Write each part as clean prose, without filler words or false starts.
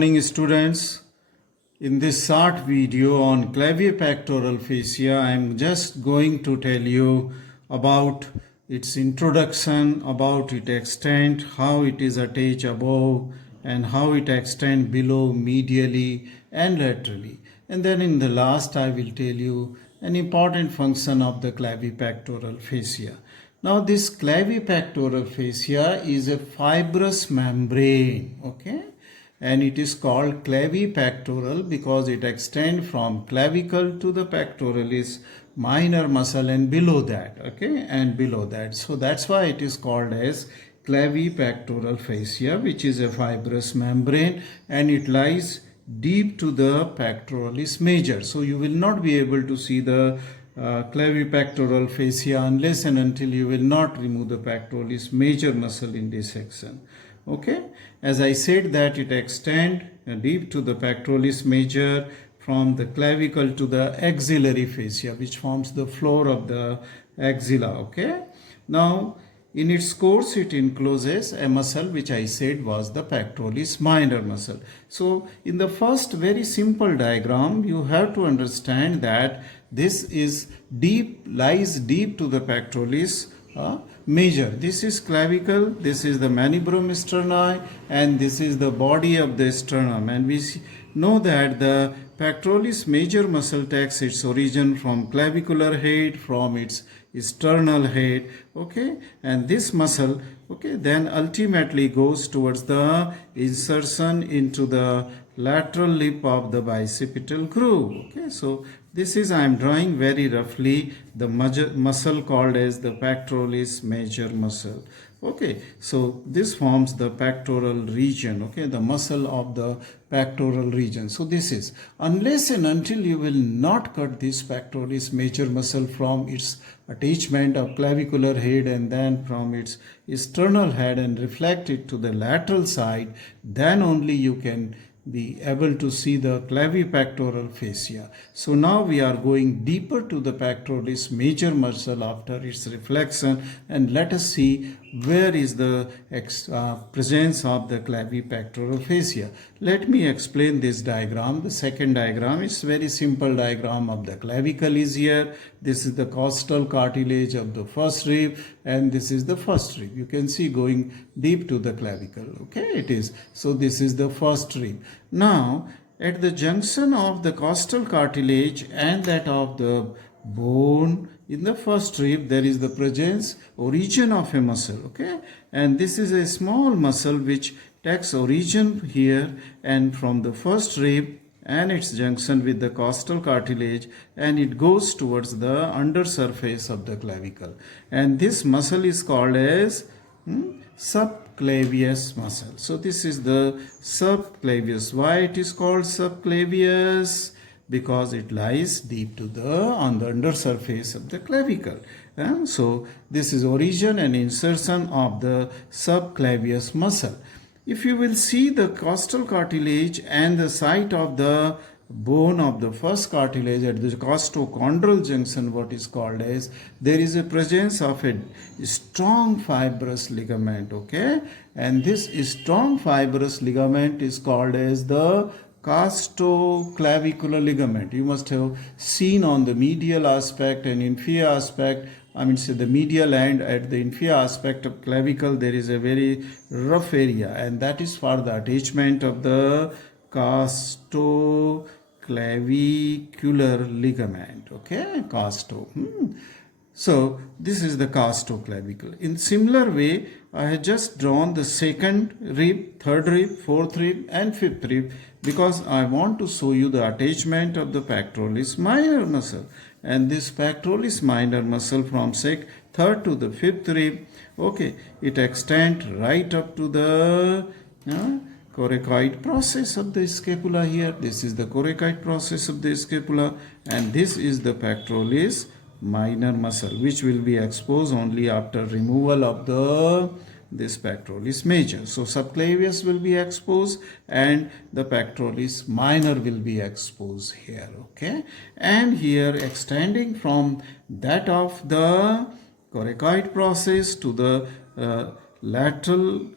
morning, students. In this short video on clavipectoral fascia, I am just going to tell you about its introduction, about its extent, how it is attached above and how it extends below, medially and laterally. And then in the last, I will tell you an important function of the clavipectoral fascia. Now this clavipectoral fascia is a fibrous membrane, okay? And it is called clavipectoral because it extends from clavicle to the pectoralis minor muscle and below that, okay, and below that. So that's why it is called as clavipectoral fascia, which is a fibrous membrane, and it lies deep to the pectoralis major. So you will not be able to see the clavipectoral fascia unless and until you will not remove the pectoralis major muscle in this section. Okay, as I said that it extends deep to the pectoralis major from the clavicle to the axillary fascia, which forms the floor of the axilla. Okay, now in its course it encloses a muscle which I said was the pectoralis minor muscle. So in the first very simple diagram you have to understand that this is lies deep to the pectoralis major. This is clavicle, this is the manubrium sterni, and this is the body of the sternum. And we know that the pectoralis major muscle takes its origin from clavicular head, from its sternal head, okay, and this muscle, okay, then ultimately goes towards the insertion into the lateral lip of the bicipital groove. Okay, so this is, I am drawing very roughly the muscle called as the pectoralis major muscle. Okay, so this forms the pectoral region, okay, the muscle of the pectoral region. So this is, unless and until you will not cut this pectoralis major muscle from its attachment of clavicular head and then from its sternal head and reflect it to the lateral side, then only you can be able to see the clavipectoral fascia. So now we are going deeper to the pectoralis major muscle after its reflection, and let us see where is the presence of the clavipectoral fascia. Let me explain this diagram. The second diagram is very simple diagram of the clavicle is here. This is the costal cartilage of the first rib, and this is the first rib. You can see going deep to the clavicle. Okay, it is. So this is the first rib. Now, at the junction of the costal cartilage and that of the bone in the first rib, there is the origin of a muscle, okay, and this is a small muscle which takes origin here and from the first rib and its junction with the costal cartilage, and it goes towards the undersurface of the clavicle, and this muscle is called as subclavius muscle. So this is the subclavius. Why it is called subclavius? Because it lies deep to on the undersurface of the clavicle. And so this is origin and insertion of the subclavius muscle. If you will see the costal cartilage and the site of the bone of the first cartilage at the costochondral junction, what is called as, there is a presence of a strong fibrous ligament, okay, and this strong fibrous ligament is called as the costoclavicular ligament. You must have seen on the medial aspect and inferior aspect, I mean say the medial end at the inferior aspect of clavicle, there is a very rough area, and that is for the attachment of the costoclavicular ligament, okay, costo. So this is the costoclavicle. In similar way, I have just drawn the second rib, third rib, fourth rib and fifth rib because I want to show you the attachment of the pectoralis minor muscle. And this pectoralis minor muscle from third to the fifth rib, okay, it extends right up to the coracoid process of the scapula here. This is the coracoid process of the scapula, and this is the pectoralis minor muscle, which will be exposed only after removal of this pectoralis major. So subclavius will be exposed and the pectoralis minor will be exposed here, okay, and here extending from that of the coracoid process to the lateral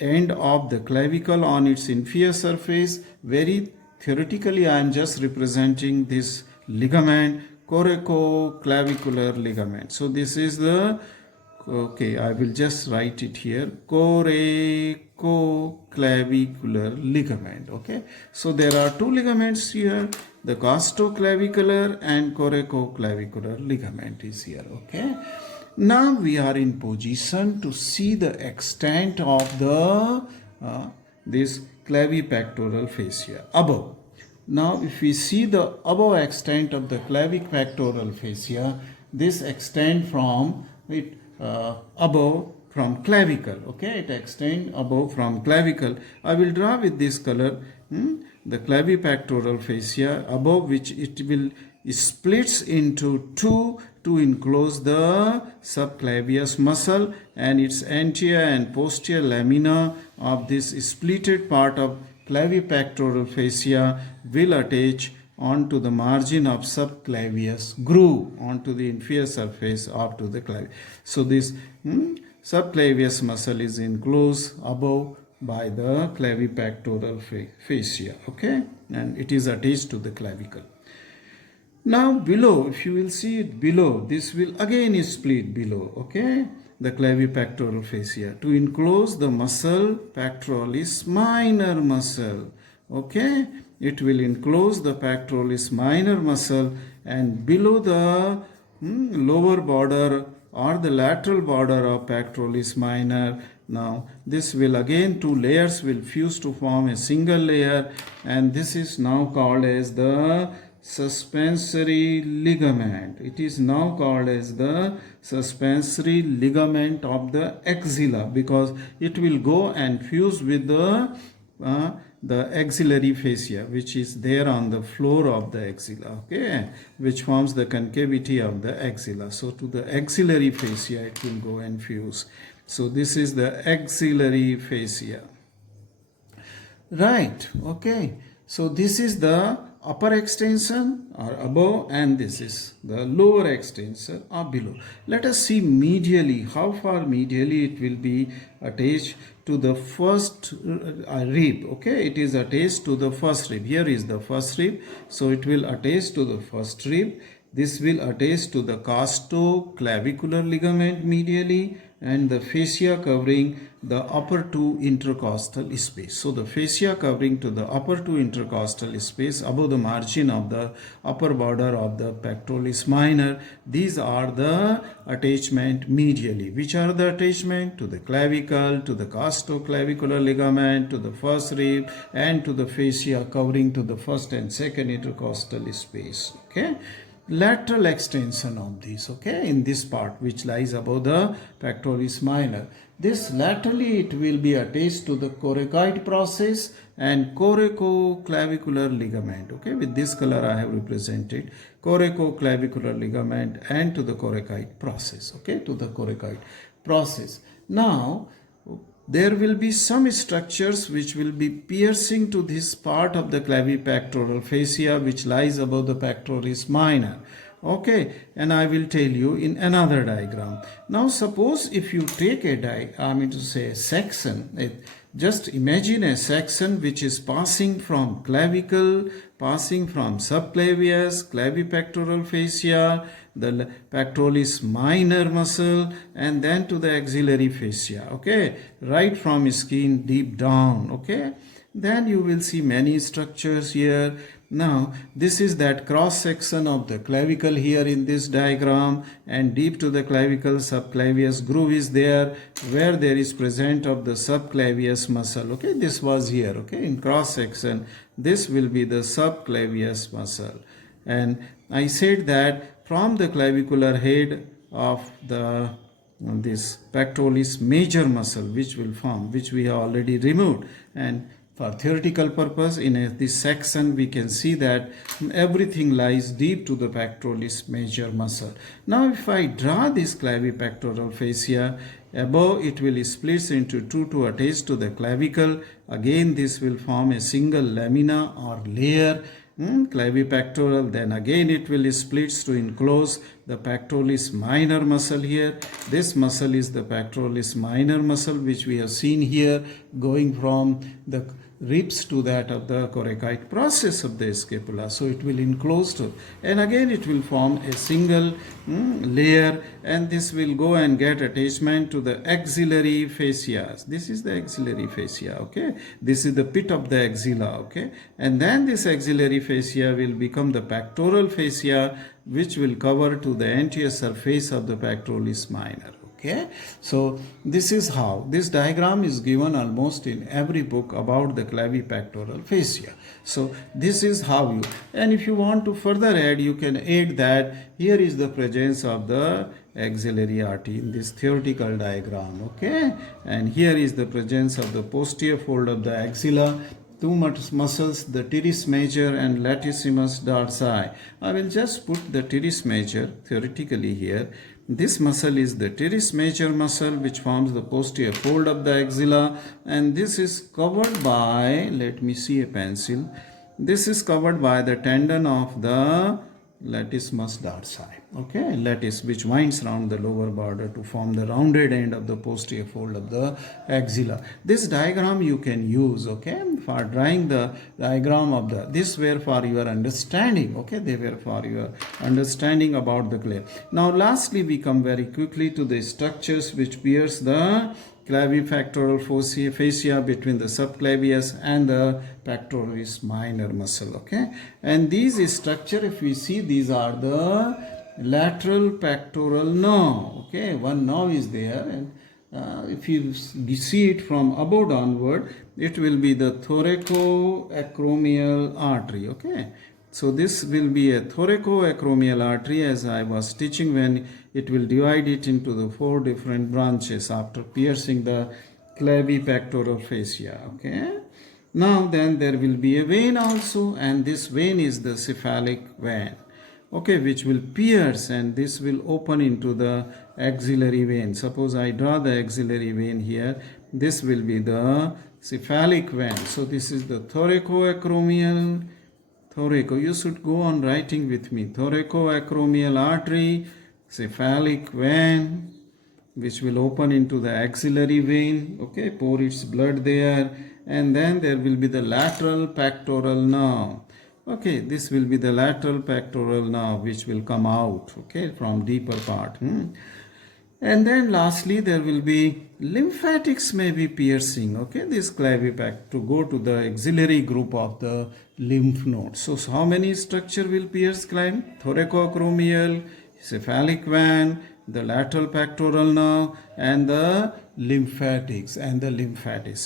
end of the clavicle on its inferior surface. Very theoretically, I am just representing this ligament, coracoclavicular ligament. So this is the, okay, I will just write it here, coracoclavicular ligament. Okay, so there are two ligaments here, the costoclavicular and coracoclavicular ligament is here. Okay, now we are in position to see the extent of the this clavipectoral fascia above. Now if we see the above extent of the clavipectoral fascia, this extend from it above from clavicle. Okay, it extend above from clavicle. I will draw with this color the clavipectoral fascia, above which it will splits into two to enclose the subclavius muscle, and its anterior and posterior lamina of this splitted part of clavipectoral fascia will attach onto the margin of subclavius groove onto the inferior surface up to the clavicle. So this subclavius muscle is enclosed above by the clavipectoral fascia. Okay, and it is attached to the clavicle. Now below, if you will see it below, this will again split below, okay, the clavipectoral fascia to enclose the muscle pectoralis minor muscle. Okay, it will enclose the pectoralis minor muscle, and below the lower border or the lateral border of pectoralis minor. Now this will again, two layers will fuse to form a single layer, and this is now called as the suspensory ligament. It is now called as the suspensory ligament of the axilla, because it will go and fuse with the axillary fascia, which is there on the floor of the axilla, okay, which forms the concavity of the axilla. So to the axillary fascia it will go and fuse. So this is the axillary fascia, right? Okay, so this is the upper extension or above, and this is the lower extension or below. Let us see medially, how far medially it will be attached to the first rib. Okay, it is attached to the first rib. Here is the first rib, so it will attach to the first rib. This will attach to the costoclavicular ligament medially, and the fascia covering the upper two intercostal space. So the fascia covering to the upper two intercostal space above the margin of the upper border of the pectoralis minor. These are the attachment medially. Which are the attachment? To the clavicle, to the costoclavicular ligament, to the first rib, and to the fascia covering to the first and second intercostal space. Okay, lateral extension of this, okay, in this part which lies above the pectoralis minor. This laterally it will be attached to the coracoid process and coracoclavicular ligament. Okay, with this color I have represented coracoclavicular ligament and to the coracoid process. Okay, to the coracoid process. Now there will be some structures which will be piercing to this part of the clavipectoral fascia which lies above the pectoralis minor. Okay, and I will tell you in another diagram. Now suppose if you take a section, just imagine a section which is passing from clavicle, passing from subclavius, clavipectoral fascia, the pectoralis minor muscle, and then to the axillary fascia. Okay, right from skin deep down. Okay, then you will see many structures here. Now this is that cross section of the clavicle here in this diagram, and deep to the clavicle subclavius groove is there where there is present of the subclavius muscle. Okay, this was here. Okay, in cross section this will be the subclavius muscle, and I said that from the clavicular head of the this pectoralis major muscle which will form, which we have already removed, and for theoretical purpose in this section we can see that everything lies deep to the pectoralis major muscle. Now if I draw this clavipectoral fascia, above it will split into two to attach to the clavicle. Again this will form a single lamina or layer, clavipectoral, then again it will splits to enclose the pectoralis minor muscle here. This muscle is the pectoralis minor muscle, which we have seen here, going from the ribs to that of the coracoid process of the scapula. So it will enclose to, and again it will form a single layer, and this will go and get attachment to the axillary fascia. This is the axillary fascia, okay. This is the pit of the axilla, okay. And then this axillary fascia will become the pectoral fascia, which will cover to the anterior surface of the pectoralis minor. Okay, so this is how this diagram is given almost in every book about the clavipectoral fascia. So this is how you, and if you want to further add, you can add that here is the presence of the axillary artery in this theoretical diagram, okay, and here is the presence of the posterior fold of the axilla. Two muscles, the teres major and latissimus dorsi. I will just put the teres major theoretically here. This muscle is the teres major muscle, which forms the posterior fold of the axilla, and this is covered by, let me see a pencil, this is covered by the tendon of the latissimus dorsi, okay, lattice, which winds around the lower border to form the rounded end of the posterior fold of the axilla. This diagram you can use, okay, for drawing the diagram of the, this were for your understanding, okay, they were for your understanding about the clave. Now lastly, we come very quickly to the structures which pierce the clavipectoral fascia between the subclavius and the pectoralis minor muscle, okay. And these structure, if we see, these are the lateral pectoral nerve, okay. One nerve is there, and if you see it from above downward, it will be the thoracoacromial artery, okay. So this will be a thoracoacromial artery, as I was teaching, when it will divide it into the 4 different branches after piercing the clavipectoral fascia, okay. Now then there will be a vein also, and this vein is the cephalic vein, okay, which will pierce, and this will open into the axillary vein. Suppose I draw the axillary vein here, this will be the cephalic vein. So this is the thoracoacromial, you should go on writing with me, thoracoacromial artery, cephalic vein, which will open into the axillary vein, okay, pour its blood there, and then there will be the lateral pectoral nerve. Okay, this will be the lateral pectoral nerve, which will come out, okay, from deeper part. And then lastly, there will be lymphatics may be piercing, okay, this clavipect to go to the axillary group of the lymph nodes. So how many structure will pierce clave? Thoracoacromial, cephalic vein, the lateral pectoral nerve, and the lymphatics,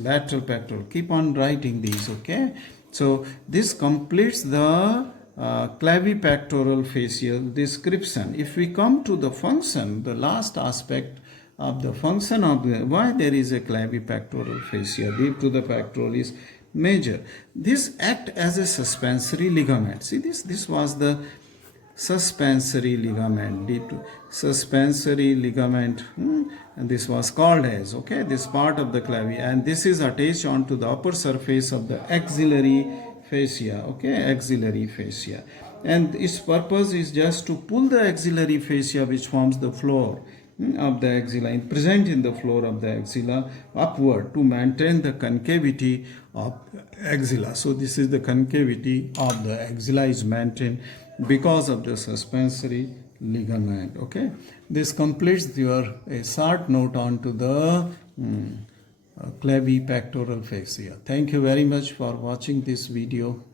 lateral pectoral. Keep on writing these, okay. So this completes the clavipectoral fascial description. If we come to the function, the last aspect of the function of the, why there is a clavipectoral fascia deep to the pectoralis major. This act as a suspensory ligament. See this was the suspensory ligament, deep to suspensory ligament, and this was called as, okay, this part of the clavi, and this is attached onto the upper surface of the axillary fascia, okay, axillary fascia, and its purpose is just to pull the axillary fascia, which forms the floor of the axilla, present in the floor of the axilla, upward to maintain the concavity of the axilla. So this is the concavity of the axilla is maintained because of the suspensory ligament, okay. This completes your a short note on to the clavipectoral fascia. Thank you very much for watching this video.